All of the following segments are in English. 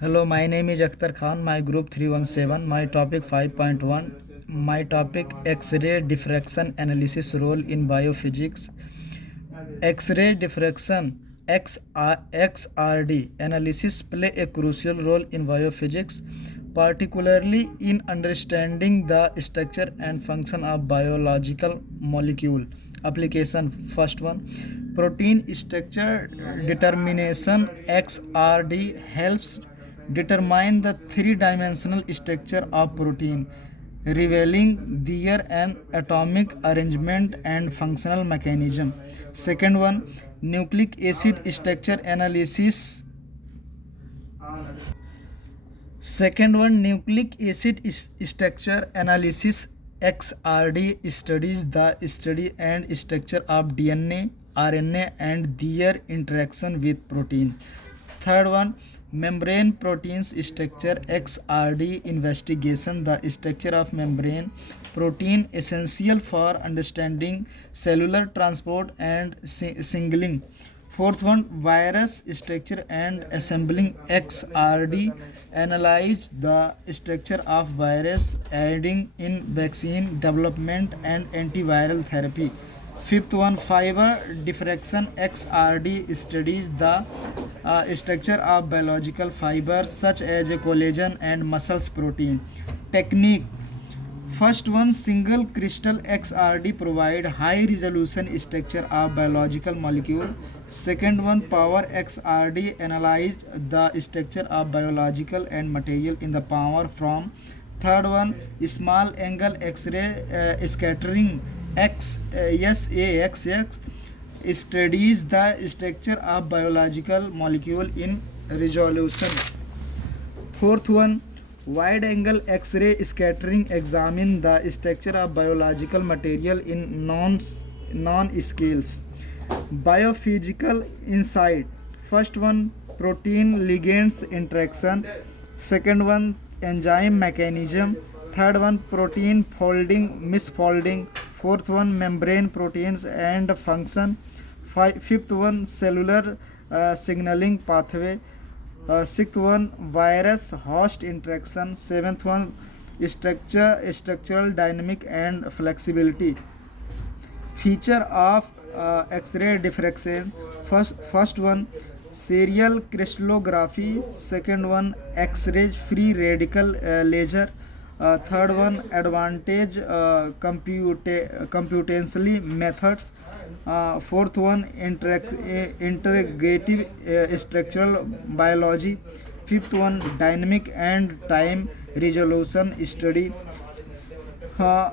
Hello, my name is Akhtar Khan, my group 317, my topic 5.1, my topic X-ray diffraction analysis role in biophysics. X-ray diffraction XRD analysis play a crucial role in biophysics, particularly in understanding the structure and function of biological molecule. Application first one, protein structure determination. XRD helps determine the three-dimensional structure of protein, revealing their an atomic arrangement and functional mechanism. Second one, nucleic acid structure analysis. Second one, nucleic acid structure analysis. XRD studies the study and structure of DNA, RNA, and their interaction with protein. Third one, membrane proteins structure. XRD investigation the structure of membrane protein essential for understanding cellular transport and signaling. Fourth one, virus structure and assembling. XRD analyze the structure of virus aiding in vaccine development and antiviral therapy. Fifth one, fiber diffraction. XRD studies the structure of biological fibers such as collagen and muscles protein. Technique. First one, single crystal. XRD provide high resolution structure of biological molecule. Second one, power. XRD analyzed the structure of biological and material in the power from. Third one, small angle X-ray scattering. SAXX studies the structure of biological molecule in resolution. Fourth one, wide angle X-ray scattering examine the structure of biological material in non scales. Biophysical insight. First one, protein ligands interaction. Second one, enzyme mechanism. Third one, protein folding misfolding. Fourth one, membrane proteins and function. Fifth one, cellular signaling pathway. Sixth one, virus host interaction. Seventh one, structural dynamic and flexibility. Feature of X-ray diffraction. First one, serial crystallography. Second one, X-ray free radical laser. Third one, advantage computationally methods. Fourth one, integrative structural biology. Fifth one, dynamic and time resolution study. uh,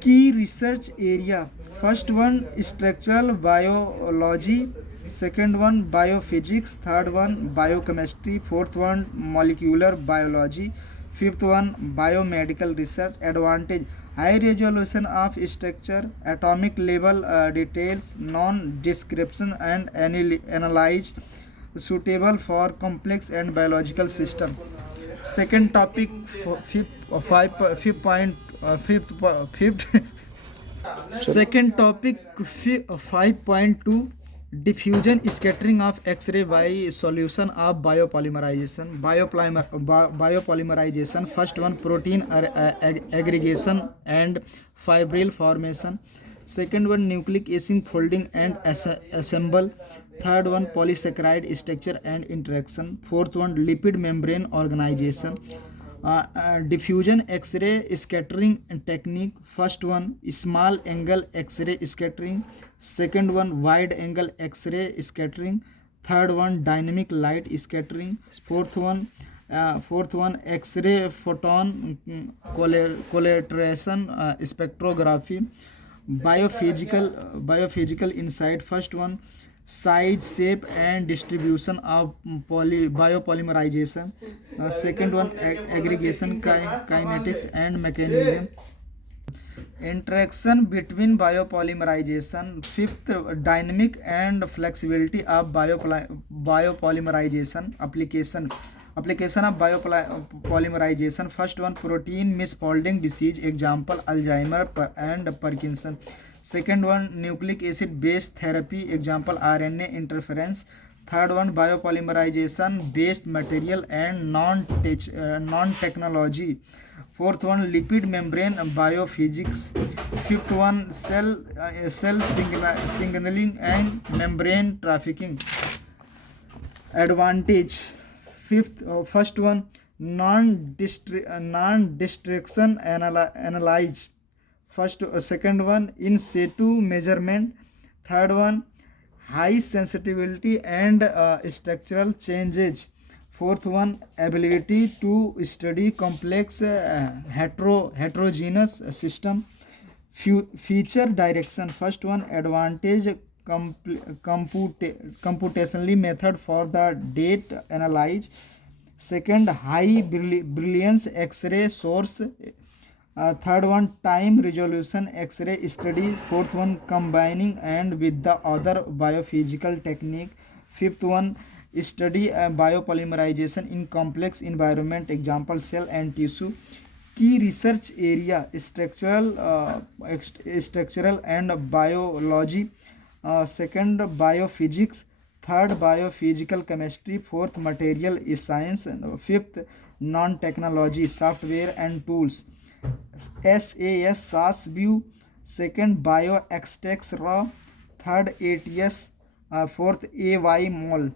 Key research area. First one, structural biology. Second one, biophysics. Third one, biochemistry. Fourth one, molecular biology. Fifth one, biomedical research. Advantage, high resolution of structure, atomic level details, non description and analyze, suitable for complex and biological system. Second topic, fifth point, fifth. Second topic, 5.2, diffusion scattering of X-ray by solution of biopolymerization. Biopolymerization. First one, protein aggregation and fibril formation. Second one, nucleic acid folding and assemble. Third one, polysaccharide structure and interaction. Fourth one, lipid membrane organization. Diffusion X-ray scattering technique. First one, small angle X-ray scattering. Second one, wide angle X-ray scattering. Third one, dynamic light scattering. Fourth one, X-ray photon collateration spectrography. Biophysical insight. First one, size, shape, and distribution of biopolymerization. Second one, aggregation kinetics and mechanism. Interaction between biopolymerization. Fifth, dynamic and flexibility of biopolymerization. Application of biopolymerization. First one, protein misfolding disease, example Alzheimer and Parkinson. Second one, nucleic acid based therapy, example RNA interference. Third one, biopolymerization based material and non-technology. Fourth one, lipid membrane biophysics. Fifth one, cell signaling and membrane trafficking. Advantage. First one, non-destruction analyze. Second one, in situ measurement. Third one, high sensitivity and structural changes. Fourth one, ability to study complex heterogeneous system. Feature direction. First one, advantage, computationally method for the data analyze. Second, high brilliance X-ray source. Third one, time resolution X-ray study. Fourth one, combining and with the other biophysical technique. Fifth one, study biopolymerization in complex environment, example cell and tissue. Key research area, structural and biology. Second, biophysics. Third, biophysical chemistry. Fourth, material science. Fifth, non-technology, software and tools. SAS view. Second, bioextex raw. Third, ATS. Fourth, AY mol.